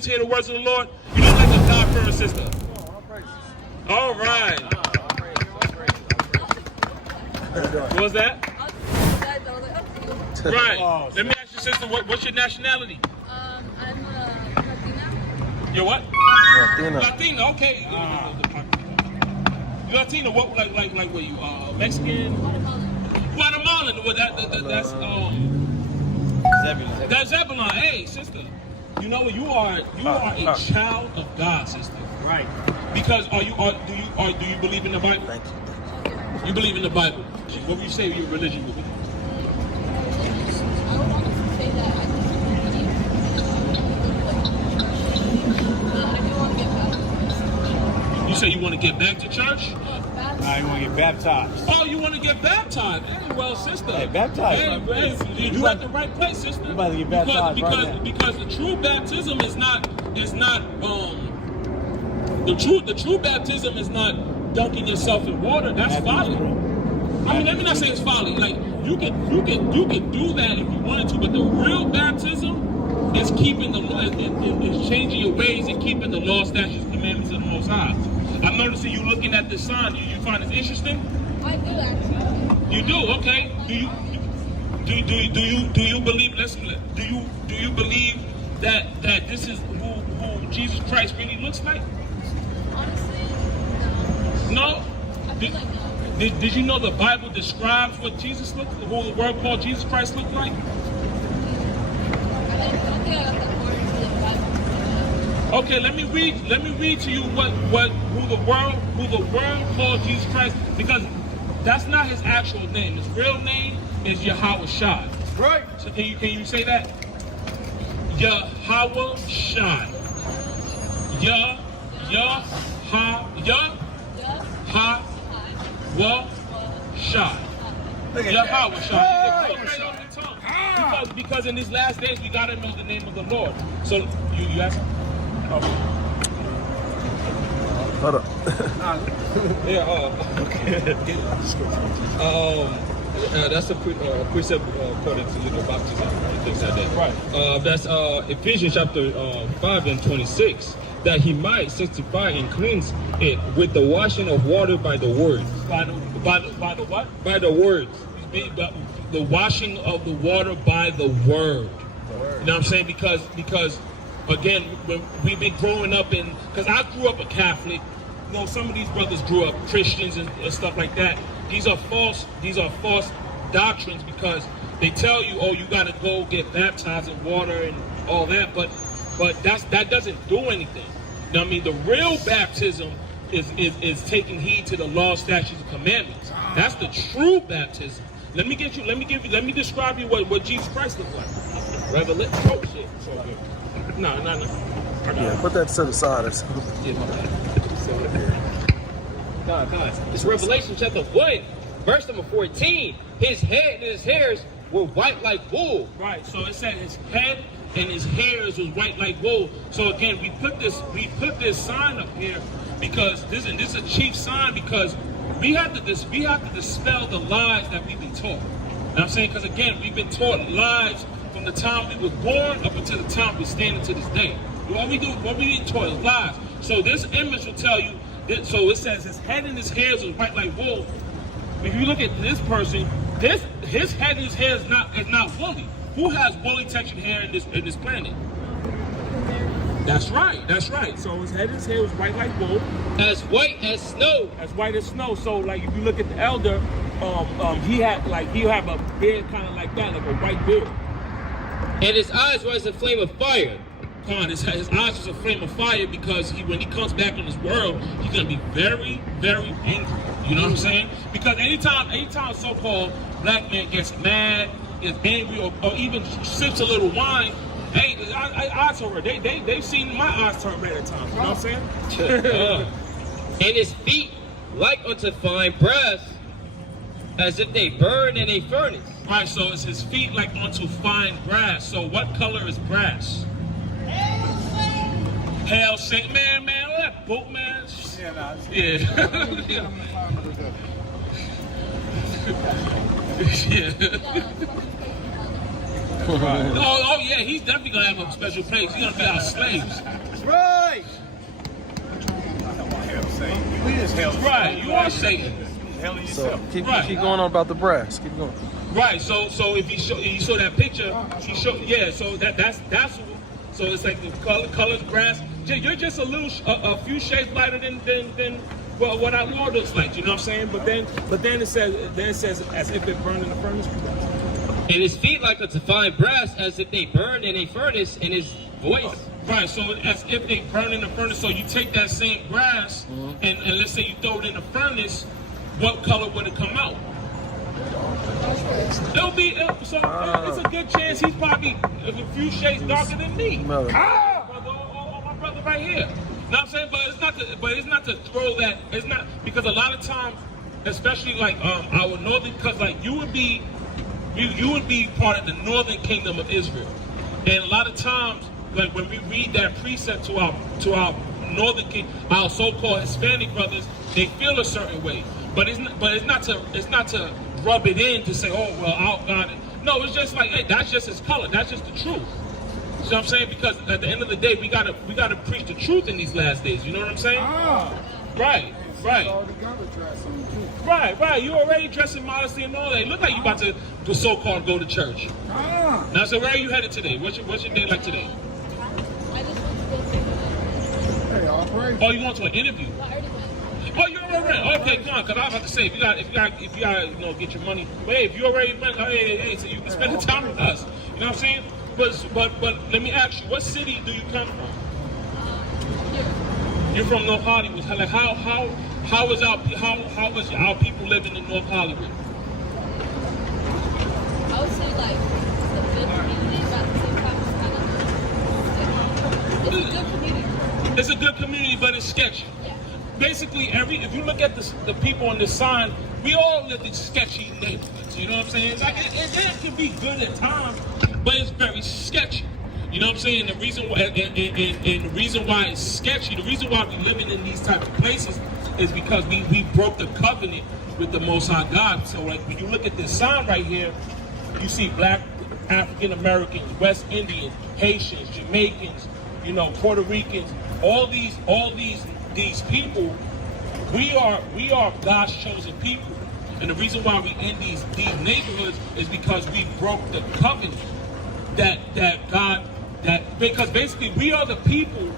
Let's hear the words of the Lord. You look like a God-fearing sister. All right. What was that? Right. Let me ask you, sister, what's your nationality? I'm Latina. You're what? Latina. Latina, okay. You Latina, what, like what you, Mexican? Guatemalan. Well, that's, Zebulon. That's Zebulon. Hey, sister. You know you are a child of God, sister. Right. Because do you believe in the Bible? Thank you. You believe in the Bible. What would you say your religion would be? I would honestly say that I do want to get back. You say you want to get back to church? You want to get baptized. Oh, you want to get baptized? Hey, well, sister. Hey, baptized. Hey, you at the right place, sister. You about to get baptized because the true baptism is not the true baptism is not dunking yourself in water. That's folly. I mean, let me not say it's folly. Like you can do that if you wanted to, but the real baptism is keeping the law, is changing your ways and keeping the law, statutes, commandments of the Most High. I'm noticing you looking at this sign. You find it interesting? I do actually. You do, okay. Do you believe? Do you believe that this is who Jesus Christ really looks like? Honestly, No. I feel like no. Did you know the Bible describes what Jesus looked, who the word called Jesus Christ looked like? I don't think I got that far into the Bible. Okay, let me read to you who the world called Jesus Christ, because that's not his actual name. His real name is Yahweh Shai. Right. So can you say that? Yahweh Shai. Yahweh Shai. Yahweh Shai. Because in these last days we gotta know the name of the Lord. So you ask. Hold up. That's a precept according to the baptism and things like that. Right. That's Ephesians chapter 5 and 26. That he might sanctify and cleanse it with the washing of water by the word. By the what? By the word. The washing of the water by the word. You know what I'm saying? Because again, when we've been growing up in, because I grew up a Catholic. You know, some of these brothers grew up Christians and stuff like that. These are false doctrines, because they tell you, oh, you got to go get baptized in water and all that, but that doesn't do anything. You know what I mean? The real baptism is taking heed to the law, statutes, and commandments. That's the true baptism. Let me describe you what Jesus Christ looked like. Revelation. Oh shit. So good. No. Yeah, put that to the side or something. Yeah, my bad. God. It's Revelation chapter 1, verse number 14. His head and his hairs were white like wool. Right. So it said his head and his hairs was white like wool. So again, we put this sign up here because this is a chief sign, because we have to dispel the lies that we've been taught. You know what I'm saying? Because again, we've been taught lies from the time we were born up until the time we're standing to this day. What we been taught is lies. So this image will tell you. So it says his head and his hairs was white like wool. If you look at this person, his head and his hair is not woolly. Who has woolly textured hair in this planet? That's right. So his head and his hair was white like wool. As white as snow. As white as snow. So like if you look at the elder, he'll have a beard kind of like that, like a white beard. And his eyes were as a flame of fire. His eyes was a flame of fire, because when he comes back in this world, he's gonna be very, very angry. You know what I'm saying? Because anytime a so-called black man gets mad, is angry, or even sips a little wine, hey, eyes turn red. They've seen my eyes turn red at times. You know what I'm saying? And his feet like unto fine brass, as if they burn in a furnace. Right. So it's his feet like unto fine brass. So what color is brass? Hell, Saint, man, all that book, man. Yeah. Oh yeah, he's definitely gonna have a special place. He's gonna be our slaves. Right. We just hell. Right, you are Satan. Hell in So yourself. keep Right. going on about the brass. Keep going. Right. So if you saw that picture, he showed. Yeah. So that's. So it's like the colors brass. You're just a few shades lighter than well, what our Lord looks like. You know what I'm saying? But then it says as if it burned in the furnace. And his feet like unto fine brass, as if they burned in a furnace, and his voice. Right, so as if they burn in the furnace. So you take that same brass and let's say you throw it in the furnace, what color would it come out? It's a good chance he's probably a few shades darker than me. Mother. Or my brother right here. You know what I'm saying? But it's not to throw that. It's not because a lot of times, especially like our northern, because like you would be part of the northern kingdom of Israel, and a lot of times. Like when we read that precept to our northern king, our so-called Hispanic brothers, they feel a certain way. But it's not to rub it in to say, oh well, our God. No, it's just like, hey, that's just his color. That's just the truth. You know what I'm saying? Because at the end of the day, we gotta preach the truth in these last days. You know what I'm saying? Right. Right. You already dressed in modesty and all that. Look like you about to so-called go to church. Now, so where are you headed today? What's your day like today? I just want to go to the Oh, you going to an interview? I already went. Oh, you already went. Okay, come on. Because I was about to say, if you got, get your money. But hey, if you already went, hey, so you can spend the time with us. You know what I'm saying? But let me ask you, what city do you come from? Here. You're from North Hollywood. Like how was our people living in North Hollywood? I would say like it's a good community, but at the same time it's kind of it's a good community. It's a good community, but it's sketchy. Yeah. Basically, if you look at the people on this sign, we all live in sketchy neighborhoods. You know what I'm saying? It's like it can be good at times, but it's very sketchy. You know what I'm saying? The reason why, and the reason why it's sketchy, the reason why we're living in these type of places is because we broke the covenant with the Most High God. So like when you look at this sign right here, you see black, African Americans, West Indians, Haitians, Jamaicans, Puerto Ricans, all these people, we are God's chosen people. And the reason why we in these neighborhoods is because we broke the covenant because basically we are the people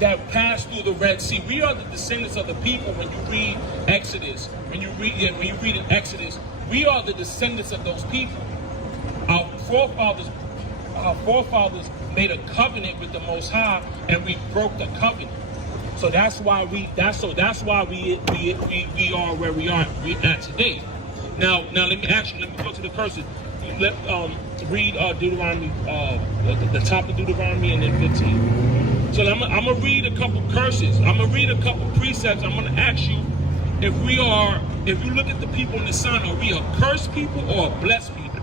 that passed through the Red Sea. We are the descendants of the people. When you read Exodus, when you read in Exodus, we are the descendants of those people. Our forefathers made a covenant with the Most High, and we broke the covenant. So that's why we are where we are at today. Now let me go to the curses. Read Deuteronomy, the top of Deuteronomy, and then 15. So I'm gonna read a couple curses. I'm gonna read a couple precepts. I'm gonna ask you if you look at the people in the sign, are we a cursed people or a blessed people?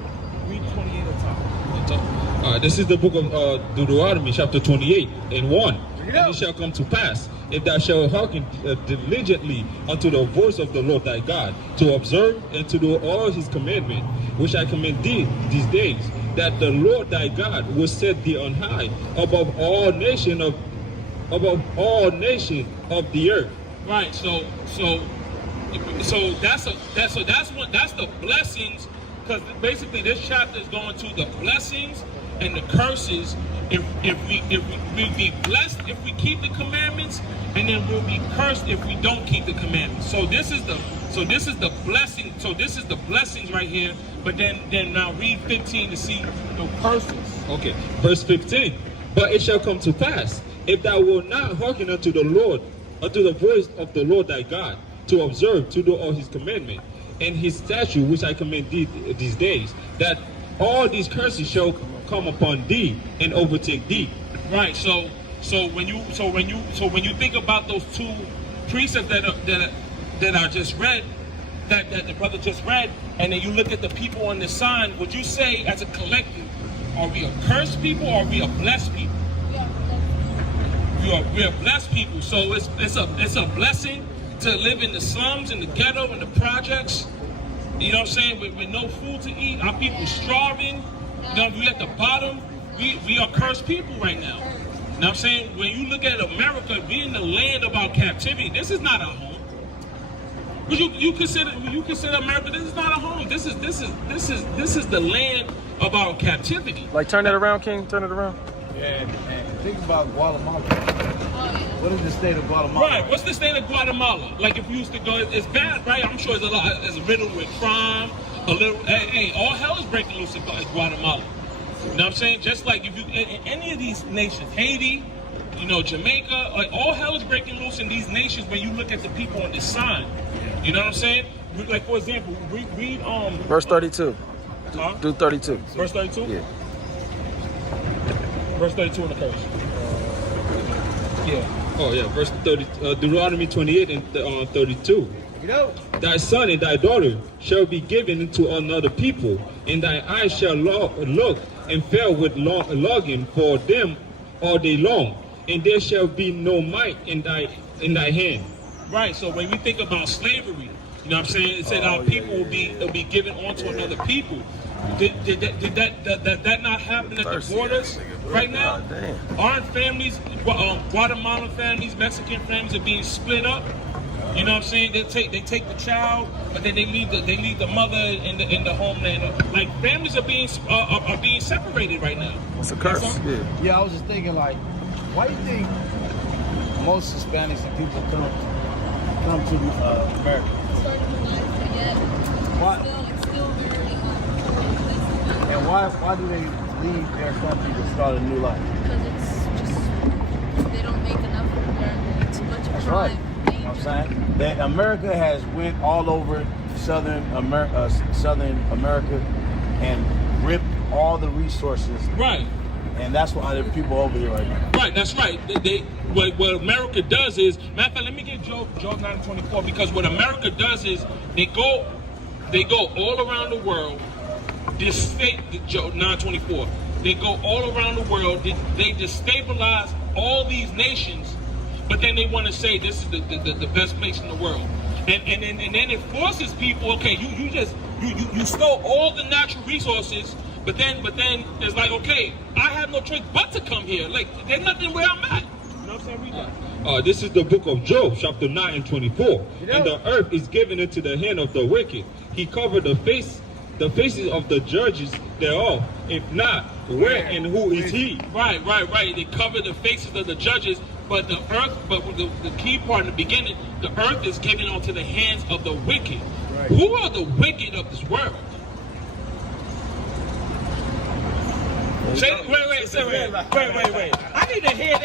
Read 28 at the top. This is the book of Deuteronomy, chapter 28, and 1. And it shall come to pass, if thou shalt hearken diligently unto the voice of the Lord thy God, to observe and to do all his commandments, which I command thee these days, that the Lord thy God will set thee on high above all nations of the earth. Right. So that's the blessings, because basically this chapter is going to the blessings and the curses. If we be blessed if we keep the commandments, and then we'll be cursed if we don't keep the commandments. So this is the blessing. So this is the blessings right here. But then now read 15 to see the curses. Okay, verse 15. But it shall come to pass, if thou wilt not hearken unto the Lord, unto the voice of the Lord thy God, to observe, to do all his commandments, and his statute which I command thee these days, that all these curses shall come upon thee and overtake thee. Right. So when you think about those two precepts that I just read, that the brother just read, and then you look at the people on the sign, would you say as a collective, are we a cursed people or are we a blessed people? We are blessed people. So it's a blessing to live in the slums, in the ghetto, in the projects. You know what I'm saying? With no food to eat, our people starving. Now we at the bottom. We are cursed people right now. Now I'm saying, when you look at America, we in the land of our captivity. This is not our home. But you consider America. This is not a home. This is the land of our captivity. Like, turn that around, King. Turn it around. Yeah, and think about Guatemala. Oh, yeah. What is the state of Guatemala? Right. What's the state of Guatemala? Like, if you used to go, it's bad, right? I'm sure it's riddled with crime. A little. Hey, all hell is breaking loose in Guatemala. You know what I'm saying? Just like if you in any of these nations, Haiti, you know, Jamaica, like all hell is breaking loose in these nations when you look at the people on this sign. You know what I'm saying? Like, for example, read Verse 32. huh? Do 32. Verse 32? Yeah. Verse 32 in the curse. Yeah. Oh yeah, verse 30, Deuteronomy 28 and 32. You know, Thy son and thy daughter shall be given into another people, and thy eyes shall look and fail with longing for them all day long, and there shall be no might in thy hand. Right. So when we think about slavery, you know what I'm saying? It said our people will be given on to another people. Did that not happen at the borders right now? God damn. Aren't families, Guatemalan families, Mexican families are being split up? You know what I'm saying? They take the child, but then they leave the mother in the homeland. Like, families are being separated right now. It's a curse. That's all? Yeah. yeah, I was just thinking, like, why do you think most Hispanics and people come to America? Starting to life again. Why? It's still very And why do they leave their country to start a new life? because it's just they don't make enough of their too much That's crime. right. You know what I'm saying? That America has went all over Southern America and ripped all the resources, Right. and that's why there are people over here right now. Right, that's right. What America does is, matter of fact, let me get Job 9:24, because what America does is they go all around the world. This state, Job 9:24, they go all around the world. They destabilize all these nations, but then they want to say this is the best place in the world, and then it forces people. Okay, you stole all the natural resources. But then it's like, okay, I have no choice but to come here. Like, there's nothing where I'm at. You know what I'm saying? Read that. This is the book of Job, chapter 9 and 24. And the earth is given into the hand of the wicked. He covered the faces of the judges thereof. If not, where and who is he? Right. They cover the faces of the judges, but the earth, but the key part in the beginning, the earth is given onto the hands of the wicked. Right. Who are the wicked of this world? Wait. I need to hear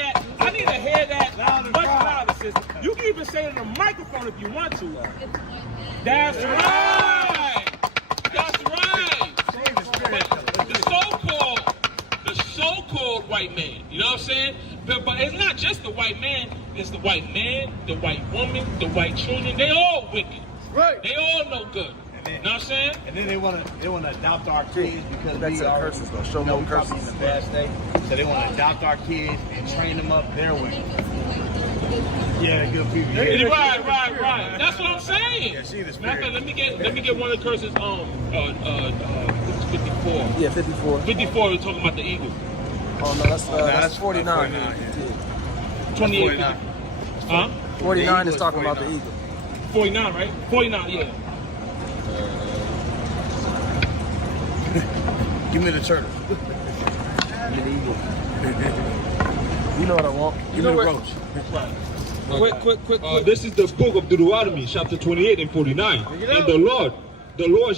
that. Much louder, sister. You can even say it on the microphone if you want to. It's white man. That's right. The so-called white man. You know what I'm saying? But it's not just the white man. It's the white man, the white woman, the white children. They all wicked. Right. They all no good. You know what I'm saying? And then they want to adopt our kids because That's we the are curses, though. Show you know, no we probably curses. in a bad state. So they want to adopt our kids and train them up their way. Yeah, good people. Right. That's what I'm saying. Yeah, see the spirit. Matter of fact, let me get one of the curses. 54. Yeah, 54. 54. We're talking about the eagle. Oh, no, that's 49. 28. Huh? 49 is talking about the eagle. 49, right? 49, yeah. Give me the turtle. Give me the eagle. You know what I want. Give me the roach. Quick. This is the book of Deuteronomy, chapter 28 and 49. And the Lord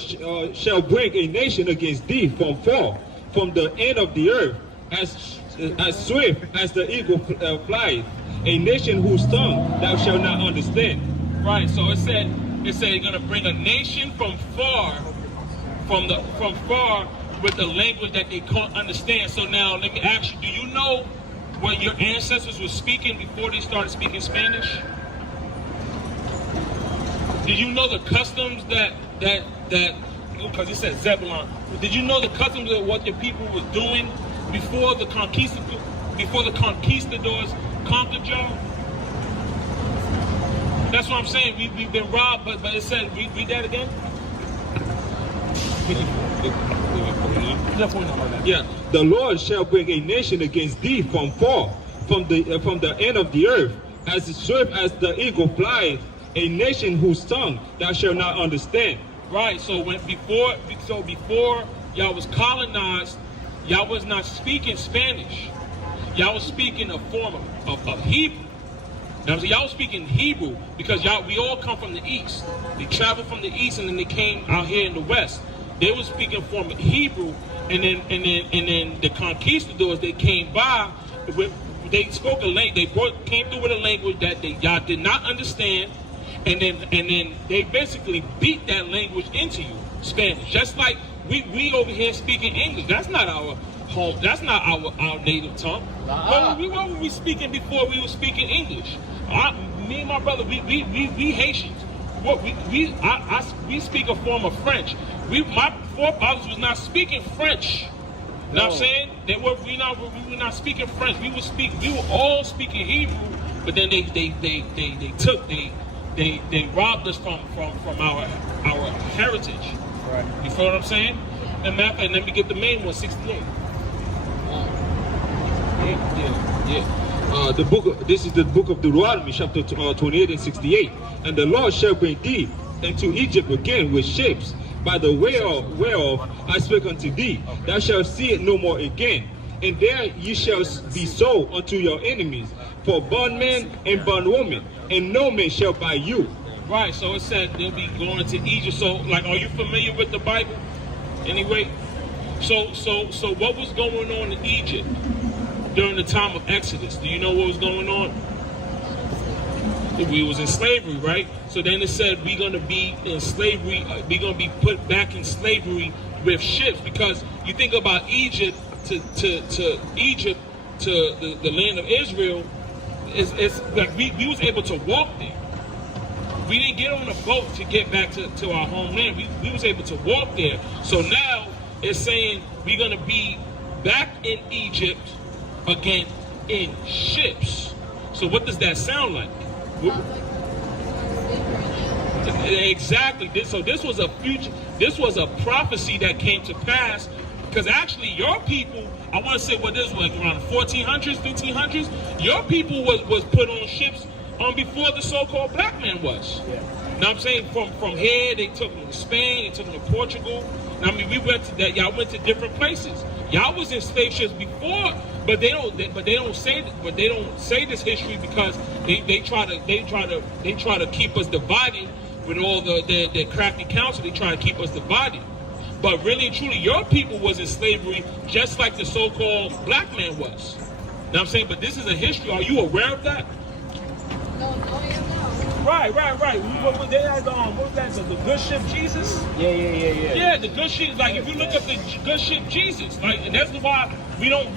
shall bring a nation against thee from far, from the end of the earth, as swift as the eagle flieth, a nation whose tongue thou shalt not understand. Right, so it said you're gonna bring a nation from far with the language that they can't understand. So now let me ask you, do you know what your ancestors were speaking before they started speaking Spanish? Did you know the customs that because it said Zebulon. Did you know the customs of what your people was doing before the conquistadors conquered y'all? That's what I'm saying. We've been robbed, but it said, read that again. Yeah, the Lord shall bring a nation against thee from far, from the end of the earth, as swift as the eagle flieth, a nation whose tongue thou shalt not understand. Right. So before y'all was colonized, y'all was not speaking Spanish. Y'all was speaking a form of Hebrew. Now, y'all was speaking Hebrew because we all come from the east. They traveled from the east and then they came out here in the west. They was speaking a form of Hebrew, and then the conquistadors, they came by with, they spoke a language. They came through with a language that y'all did not understand, and then they basically beat that language into you, Spanish. Just like we over here speaking English. That's not our home. That's not our native tongue. What were we speaking before we were speaking English? Me and my brother, we Haitians. We speak a form of French. My forefathers was not speaking French. You know what I'm saying? We were not speaking French. We were all speaking Hebrew, but then they robbed us from our heritage. Right. You feel what I'm saying? And matter of fact, let me get the main one, 68. This is the book of Deuteronomy, chapter 28 and 68. And the Lord shall bring thee into Egypt again with ships, by the way whereof I spake unto thee. Thou shalt see it no more again. And there ye shall be sold unto your enemies, for bondmen and bondwomen, and no man shall buy you. Right, so it said they'll be going to Egypt. So, like, are you familiar with the Bible? Anyway, so what was going on in Egypt during the time of Exodus? Do you know what was going on? We was in slavery, right? So then it said we're going to be in slavery. We're going to be put back in slavery with ships, because you think about Egypt to Egypt to the land of Israel. It's like we was able to walk there. We didn't get on a boat to get back to our homeland. We was able to walk there. So now it's saying we're going to be back in Egypt again in ships. So what does that sound like? Exactly. So this was a prophecy that came to pass, because actually your people, I want to say what this was, like around 1400s, 1500s, your people was put on ships before the so-called black man was. Yeah. Now I'm saying from here they took them to Spain, they took them to Portugal. I mean, we went to that. Y'all went to different places. Y'all was in slave ships before, but they don't say this history, because they try to keep us divided with all the crafty counsel. They try to keep us divided. But really and truly, your people was in slavery just like the so-called black man was. Now I'm saying, but this is a history. Are you aware of that? No, Right. What they had what was that? The good ship Jesus? Yeah. Yeah, the good ship. Like if you look up the good ship Jesus, like, and that's why we don't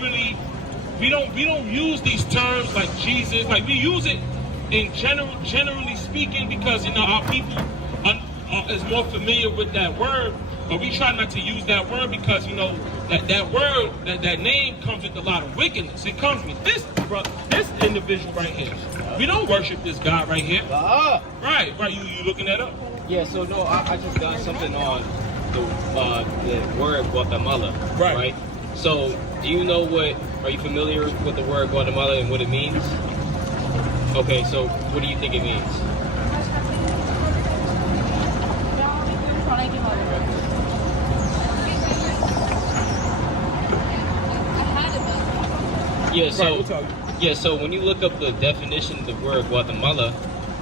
use these terms like Jesus. Like we use it in generally speaking, because our people is more familiar with that word. But we try not to use that word because that word, that name comes with a lot of wickedness. It comes with this individual right here. We don't worship this God right here. Right. You looking that up? Yeah. So no, I just got something on the word Guatemala. Right. So do you know are you familiar with the word Guatemala and what it means? Okay. So what do you think it means? So when you look up the definition of the word Guatemala,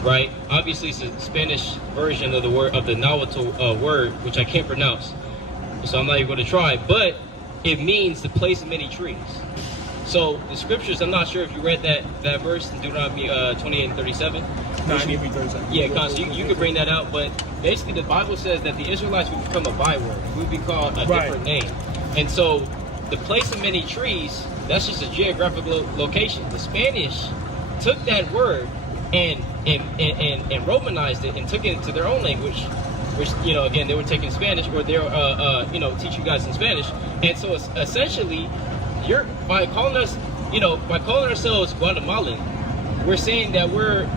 right? Obviously it's a Spanish version of the word of the Nahuatl word, which I can't pronounce, so I'm not even going to try. But it means the place of many trees. So the scriptures, I'm not sure if you read that verse in Deuteronomy 28 and 37. No, I need to read 37. Yeah, so you could bring that out, but basically the Bible says that the Israelites would become a byword. We would be called a different name. And so the place of many trees, that's just a geographical location. The Spanish took that word and Romanized it and took it into their own language, which again they were taking Spanish, or they're teach you guys in Spanish. And so it's essentially, by calling ourselves Guatemalan, we're saying that we're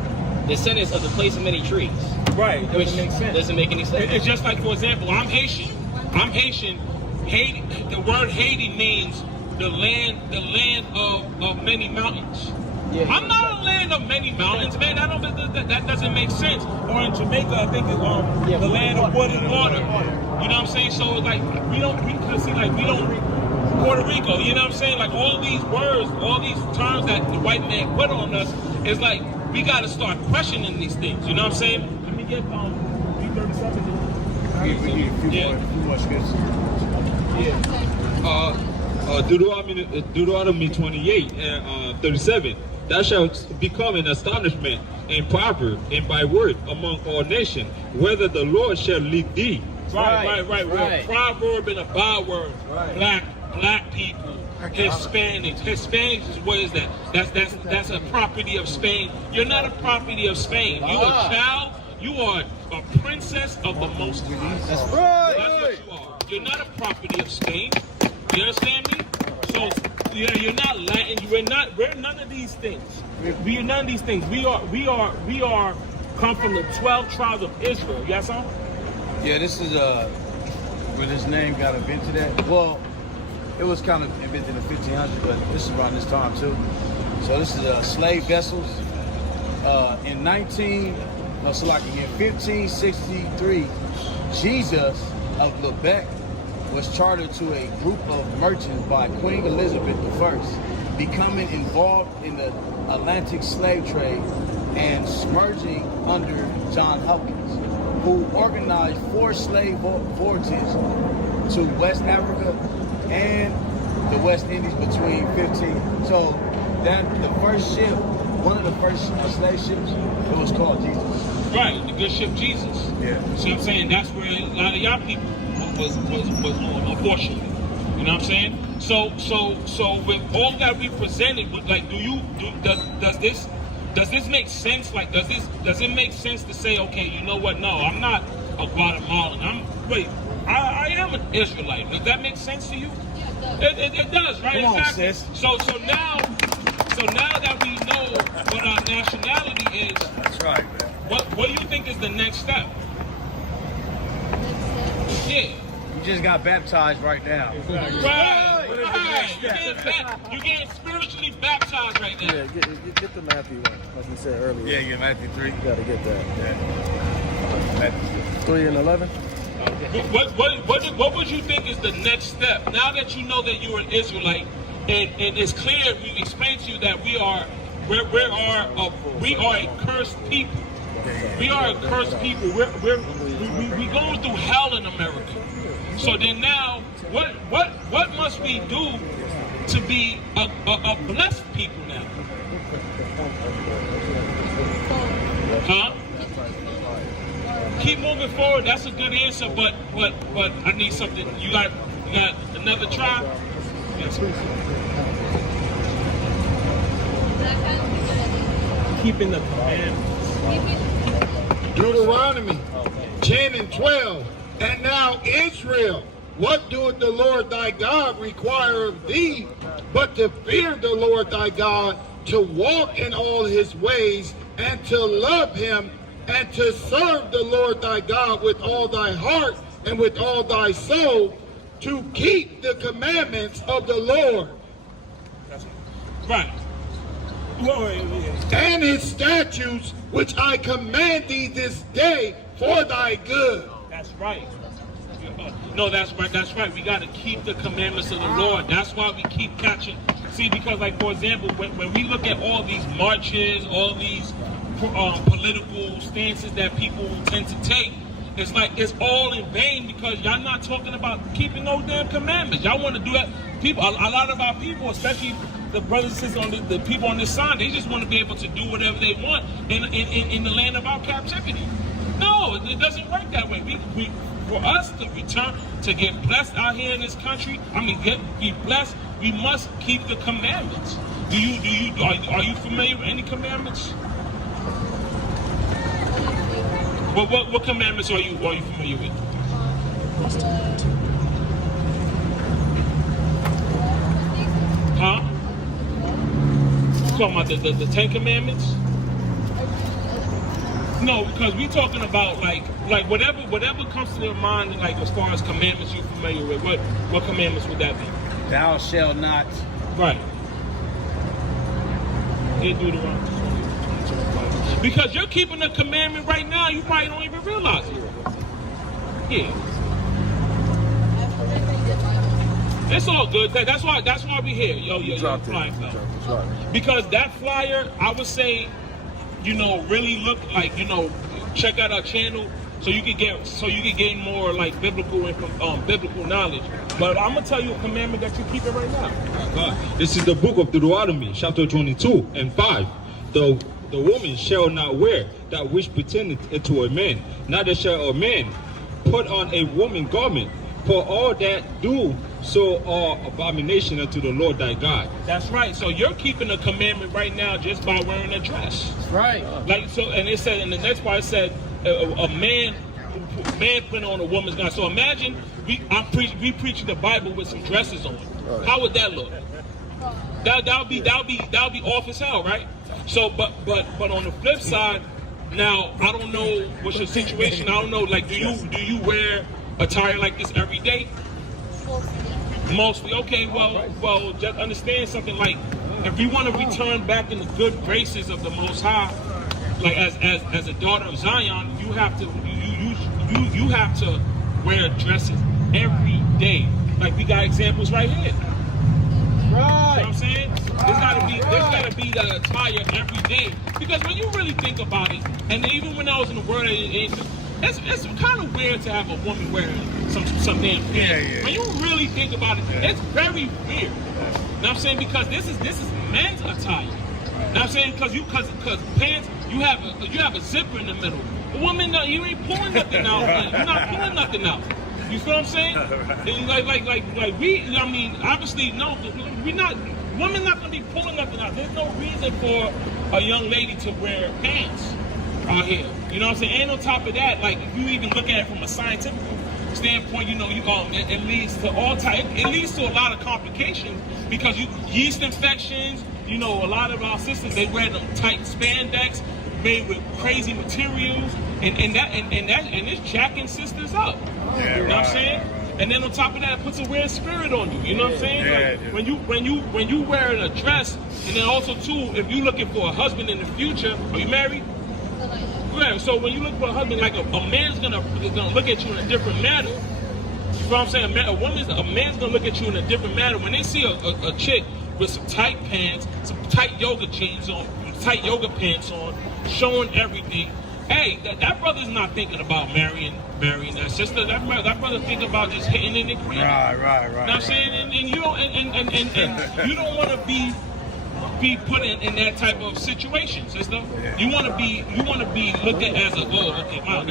descendants of the place of many trees. Right. Which doesn't make any sense. It's just like, for example, I'm Haitian. I'm Haitian. Haiti, the word Haiti means the land of many mountains. Yeah. I'm not a land of many mountains, man. That doesn't make sense. Or in Jamaica, I think it's the land of wood and water. You know what I'm saying? So like we don't Puerto Rico. You know what I'm saying? Like all these words, all these terms that the white man put on us is like we got to start questioning these things. You know what I'm saying? Let me get B37. We need a few more scriptures. Yeah. Deuteronomy 28 and 37. Thou shalt become an astonishment and proverb and by word among all nations, whether the Lord shall lead thee. Right. We're a proverb and a byword. Right. Black people, Hispanics. Hispanics is what is that? That's a property of Spain. You're not a property of Spain. You a child. You are a princess of the Most High. That's right. That's what you are. You're not a property of Spain. You understand me? So you're not Latin. We're none of these things. We are none of these things. We are come from the 12 tribes of Israel. Yes, sir? Yeah, this is where this name got invented at. Well, it was kind of invented in the 1500s, but this is around this time too. So this is slave vessels. In 1563, Jesus of Lubeck was chartered to a group of merchants by Queen Elizabeth I, becoming involved in the Atlantic slave trade and smirging under John Hopkins, who organized 4 slave voyages to West Africa and the West Indies between 15. So that the first ship, one of the first slave ships, it was called Jesus. Right, the good ship Jesus. Yeah. See what I'm saying? That's where a lot of y'all people was on, unfortunately. You know what I'm saying? So with all that we presented, like, does this make sense? Like, does it make sense to say, okay, you know what? No, I'm not a Guatemalan. I am an Israelite. Does that make sense to you? It does, right? Come on, exactly. sis. So now that we know what our nationality is, That's right, man. what do you think is the next step? Yeah. You just got baptized right now. Right. You're getting spiritually baptized right now. Yeah, get the Matthew one, like we said earlier. Yeah, you're Matthew 3. You gotta get that. Yeah. Matthew 3 and 11. What would you think is the next step? Now that you know that you're an Israelite, and it's clear, we explained to you that we are a cursed people. We are a cursed people. We're going through hell in America. So then now, what must we do to be a blessed people now? Huh? Keep moving forward. That's a good answer, but I need something. You got another try? Yes. Keeping the commandments. Deuteronomy 10 and 12. And now Israel, what doeth the Lord thy God require of thee, but to fear the Lord thy God, to walk in all his ways, and to love him, and to serve the Lord thy God with all thy heart and with all thy soul, to keep the commandments of the Lord. Right. And his statutes, which I command thee this day for thy good. That's right. No, that's right. That's right. We got to keep the commandments of the Lord. That's why we keep catching. See, because, like, for example, when we look at all these marches, all these political stances that people tend to take, it's like it's all in vain because y'all not talking about keeping those damn commandments. Y'all want to do that. People, a lot of our people, especially the brothers and sisters, the people on this side, they just want to be able to do whatever they want in the land of our captivity. No, it doesn't work that way. We for us to return to get blessed out here in this country, be blessed, we must keep the commandments. Are you familiar with any commandments? What commandments are you familiar with? Huh? You talking about the 10 Commandments? No, because we talking about like whatever comes to their mind, like as far as commandments you're familiar with. What commandments would that be? Thou shalt not. Right. Because you're keeping a commandment right now, you probably don't even realize it. Yeah. It's all good. That's why we here. Yo, flying fella. Because that flyer, I would say, really look like, check out our channel so you could gain more like biblical knowledge. But I'm gonna tell you a commandment that you're keeping right now. This is the book of Deuteronomy, chapter 22 and 5. The woman shall not wear that which pretendeth into a man, neither shall a man put on a woman garment, for all that do so are abomination unto the Lord thy God. That's right. So you're keeping a commandment right now just by wearing a dress. Right. Like so, and it said in the next part, it said a man put on a woman's garment. So imagine we preaching the Bible with some dresses on. Right. How would that look? That'll be off as hell, right? So, but on the flip side, now I don't know what's your situation. I don't know. Like, do you wear attire like this every day? Mostly. Okay. Well, just understand something. Like, if you want to return back in the good graces of the Most High, like as a daughter of Zion, you have to wear dresses every day. Like we got examples right here. Right. You know what I'm saying? There's gotta be the attire every day. Because when you really think about it, and even when I was in the world, it's kind of weird to have a woman wearing some damn pants. Yeah. When you really think about it, it's very weird. You know what I'm saying? Because this is men's attire. You know what I'm saying? Because pants, you have a zipper in the middle. A woman, you ain't pulling nothing out. You're not pulling nothing out. You feel what I'm saying? Obviously, no, we're not. Women not gonna be pulling nothing out. There's no reason for a young lady to wear pants out here. You know what I'm saying? And on top of that, like if you even look at it from a scientific standpoint, it leads to all type. It leads to a lot of complications because yeast infections. A lot of our sisters, they wear them tight spandex made with crazy materials, and it's jacking sisters up. Yeah, you know what I'm saying? And then on top of that, it puts a weird spirit on you. You know what I'm saying? When you wearing a dress, and then also too, if you're looking for a husband in the future, are you married? Yeah. So when you look for a husband, like a man's gonna look at you in a different manner. You know what I'm saying? A man's gonna look at you in a different manner when they see a chick with some tight pants, some tight yoga jeans on, tight yoga pants on, showing everything. Hey, that brother's not thinking about marrying that sister. That brother thinking about just hitting in the crib. Right. You know what I'm saying? And you don't you don't want to be put in that type of situation, sister. Yeah. You want to be looked at as wow,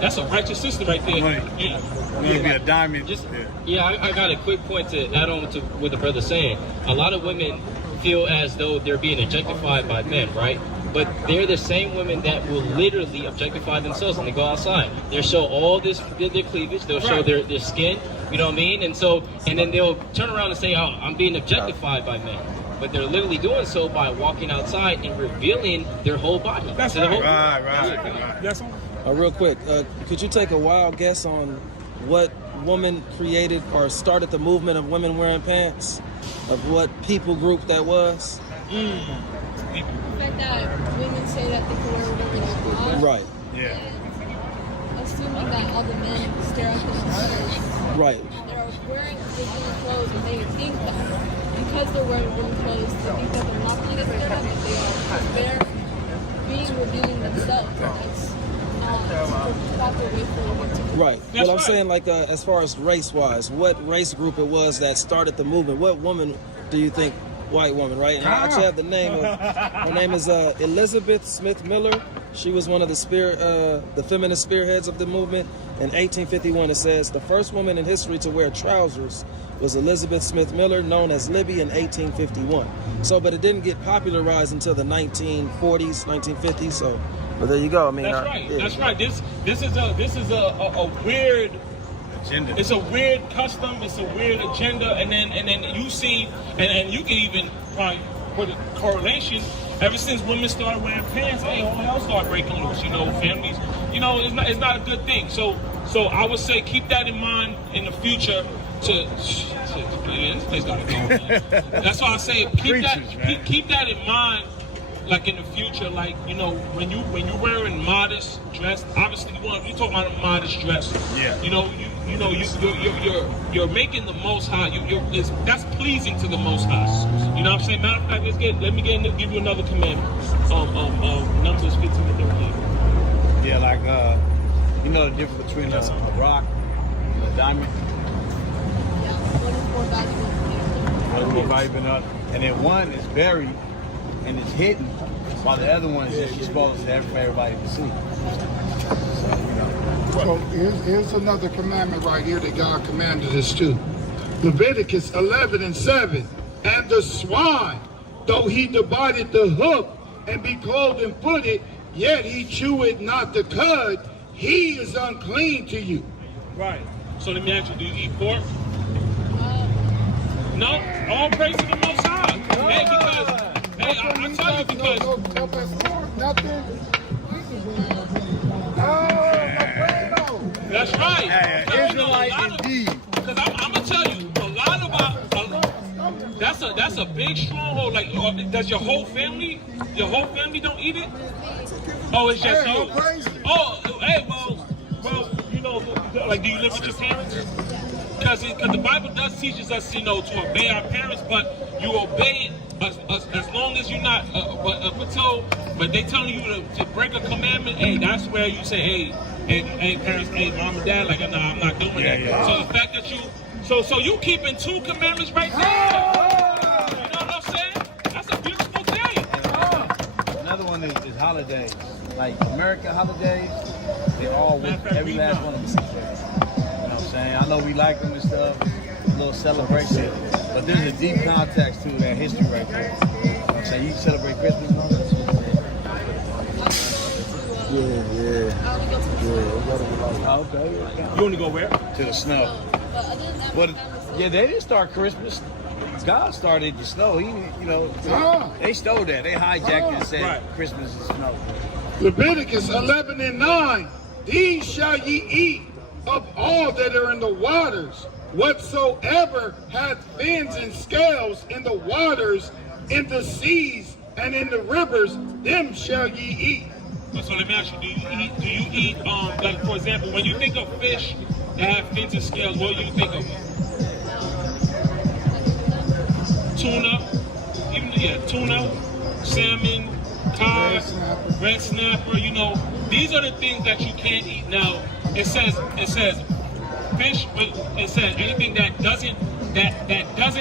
that's a righteous sister right there. Right. Yeah. You want to be a diamond. I got a quick point to add on to what the brother's saying. A lot of women feel as though they're being objectified by men, right? But they're the same women that will literally objectify themselves when they go outside. They'll show all their cleavage. They'll show their skin. You know what I mean? And then they'll turn around and say, "Oh, I'm being objectified by men." But they're literally doing so by walking outside and revealing their whole body. That's right. Right. Yes, sir. Real quick, could you take a wild guess on what woman created or started the movement of women wearing pants? Of what people group that was? The fact that women say that they can wear whatever they want. Right. Yeah. Assuming that all the men stare at them and right. they're wearing the women clothes and they think that because they're wearing women clothes, they think that they're not going to get stared at, but they are. Because they're being revealing themselves. It's not the proper way for women to be. Right. That's I'm right. saying, like, as far as race-wise, what race group it was that started the movement? What woman do you think? White woman, right? And I actually have the name of her name is Elizabeth Smith Miller. She was one of the feminist spearheads of the movement. In 1851, it says the first woman in history to wear trousers was Elizabeth Smith Miller, known as Libby, in 1851. So, but it didn't get popularized until the 1940s, 1950s. So, but there you go. I mean, that's right. Yeah. That's right. This is a weird agenda. It's a weird custom. It's a weird agenda. And then you see, and you can even probably put a correlation. Ever since women started wearing pants, hey, all hell started breaking loose. You know, families. You know, it's not a good thing. So I would say keep that in mind in the future. This place gotta go, man. That's why I say keep that in mind. Like in the future, like, you know, when you're wearing modest dress, obviously you talking about a modest dress. Yeah. You know, you're making the Most High. That's pleasing to the Most High. You know what I'm saying? Matter of fact, let me give you another commandment. Numbers 15 to 13. Yeah, like you know the difference between a rock and a diamond. And then one is buried and it's hidden, while the other one is just exposed to everybody to see. So, you know. So here's another commandment right here that God commanded us to. Leviticus 11:7. And the swine, though he divided the hoof and be clothed and footed, yet he cheweth not the cud, he is unclean to you. Right. So let me ask you, do you eat pork? No, all praise to the Most High. Hey, because I tell you, because nothing. That's right. Israelite indeed. Because I'm gonna tell you, a lot about that's a big stronghold. Like, does your whole family don't eat it? Oh, it's just you. Oh, hey, well, you know, like, do you live with your parents? Because the Bible does teaches us, you know, to obey our parents, but you obey it as long as you're not. But they telling you to break a commandment. Hey, that's where you say, hey, parents, hey, mom and dad, like, no, I'm not doing that. Yeah. So the fact that so you keeping 2 commandments right there. You know what I'm saying? That's a beautiful thing. Another one is holidays, like American holidays. They're all with every last one of them. I know we like them and stuff, a little celebration, but there's a deep context to that history right there. I'm saying you celebrate Christmas and all that. Okay. You want to go where? To the snow. But yeah, they didn't start Christmas. God started the snow. They stole that. They hijacked it and said Christmas is snow. Leviticus 11:9. These shall ye eat of all that are in the waters, whatsoever hath fins and scales in the waters, in the seas, and in the rivers, them shall ye eat. So let me ask you, do you eat, like, for example, when you think of fish that have fins and scales, what do you think of? Tuna, salmon, cod, red snapper, you know, these are the things that you can't eat. Now, it says fish, it says anything that doesn't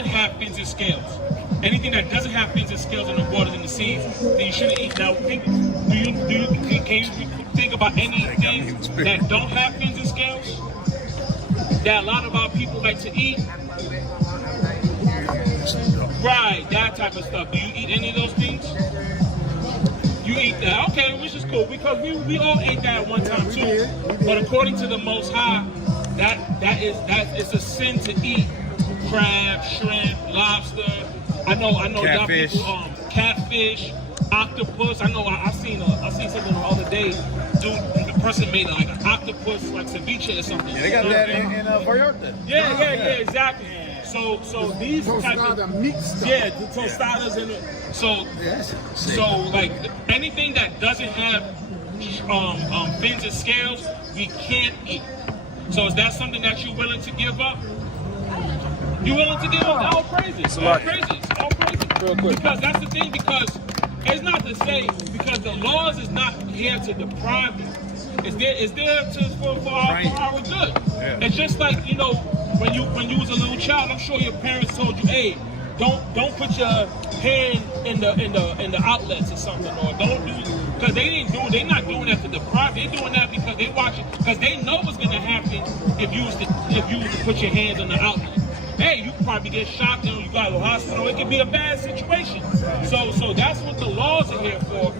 have fins and scales. Anything that doesn't have fins and scales in the waters and the seas, then you shouldn't eat. Now, can you think about anything that don't have fins and scales that a lot of our people like to eat? Right, that type of stuff. Do you eat any of those things? You eat that, okay, which is cool, because we all ate that at one time too. But according to the Most High, that is a sin to eat crab, shrimp, lobster. I know catfish. Y'all people, catfish, octopus. I seen something the other day. The person made like an octopus, like ceviche or something. Yeah, they got that in Vallarta. Yeah, exactly. So these type of meat stuff. Yeah, the tostadas and so like anything that doesn't have fins and scales, we can't eat. So is that something that you're willing to give up? You willing to give up all praises? All praises. Real quick. Because that's the thing. Because it's not to say because the laws is not here to deprive you. It's there for our good. Yeah. It's just like, you know, when you was a little child, I'm sure your parents told you, hey, don't put your hand in the outlets or something, or don't do, because they're not doing that to deprive. They're doing that because they watch it, because they know what's gonna happen if you was to put your hands on the outlet. Hey, you could probably get shot, and you got to the hospital. It could be a bad situation. So that's what the laws are here for.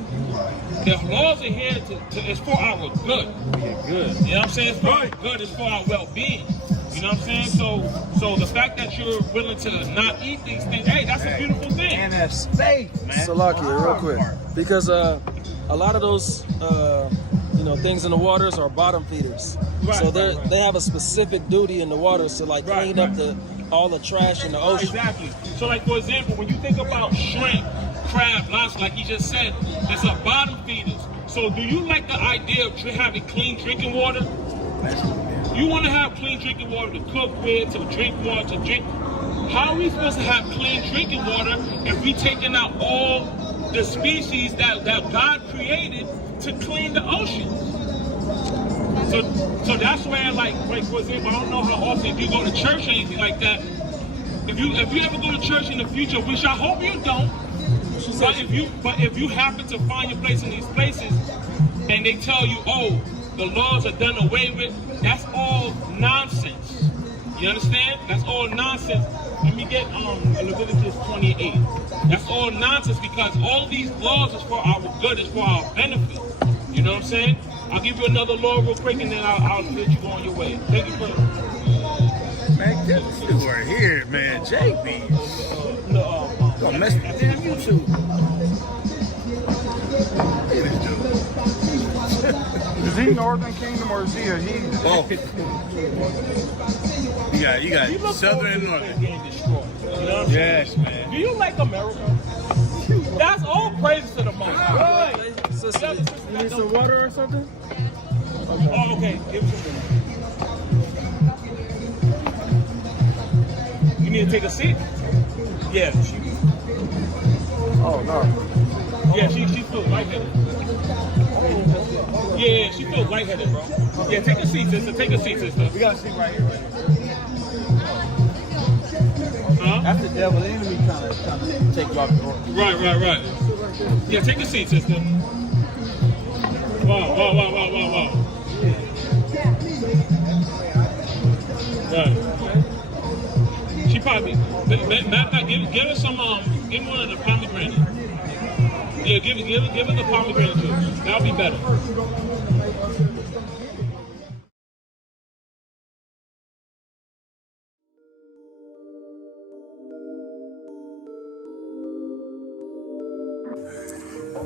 The laws are here it's for our good. Yeah, good. You know what I'm saying? It's for our good. It's for our well-being. You You know what I'm saying? So the fact that you're willing to not eat these things, hey, that's a beautiful thing. And that space, man. Salakia, real quick, because a lot of those things in the waters are bottom feeders. So they have a specific duty in the waters to like clean up all the trash in the ocean. Exactly. So like for example, when you think about shrimp, crab, lobster, like you just said, it's a bottom feeders. So do you like the idea of having clean drinking water? You want to have clean drinking water to cook with, to drink water, to drink. How are we supposed to have clean drinking water if we taking out all the species that God created to clean the ocean? So that's where, like for example, I don't know how often if you go to church or anything like that. If you ever go to church in the future, which I hope you don't, but if you happen to find your place in these places and they tell you, oh, the laws are done away with, that's all nonsense. You understand? That's all nonsense. Let me get Leviticus 28. That's all nonsense because all these laws is for our good, it's for our benefit. You know what I'm saying? I'll give you another law real quick and then I'll let you go on your way. Thank you for Man, guess you were here, man. JB. Gonna mess with the damn YouTube. Look at this dude. Is he Northern Kingdom or is he a heathen? Both. You got Southern and Northern. getting destroyed. You know what I'm saying? Yes, man. Do you like America? That's all praise to the Most High. Right. Sister, You need some water or something? Oh, okay. Give me some. You need to take a seat? Yeah. Oh, no. Yeah, she feels lightheaded. Yeah, she feels lightheaded, bro. Yeah, take a seat, sister. Take a seat, sister. We got a seat right here. Huh? That's the devil enemy trying to take you off the road. Right. Yeah, take a seat, sister. Wow. Right. She probably, matter of fact, give her some, give her one of the pomegranate. Yeah, give her the pomegranate juice. That'll be better.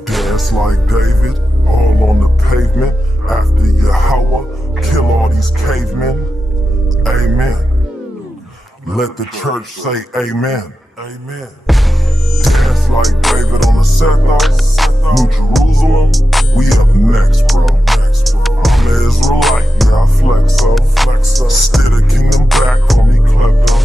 Dance like David, all on the pavement. After Yahweh, kill all these cavemen. Amen. Let the church say amen. Amen. Dance like David on the Sethite. New Jerusalem, we up next, bro. I'm an Israelite, yeah, I flex up. Steer the kingdom back, call me klepto.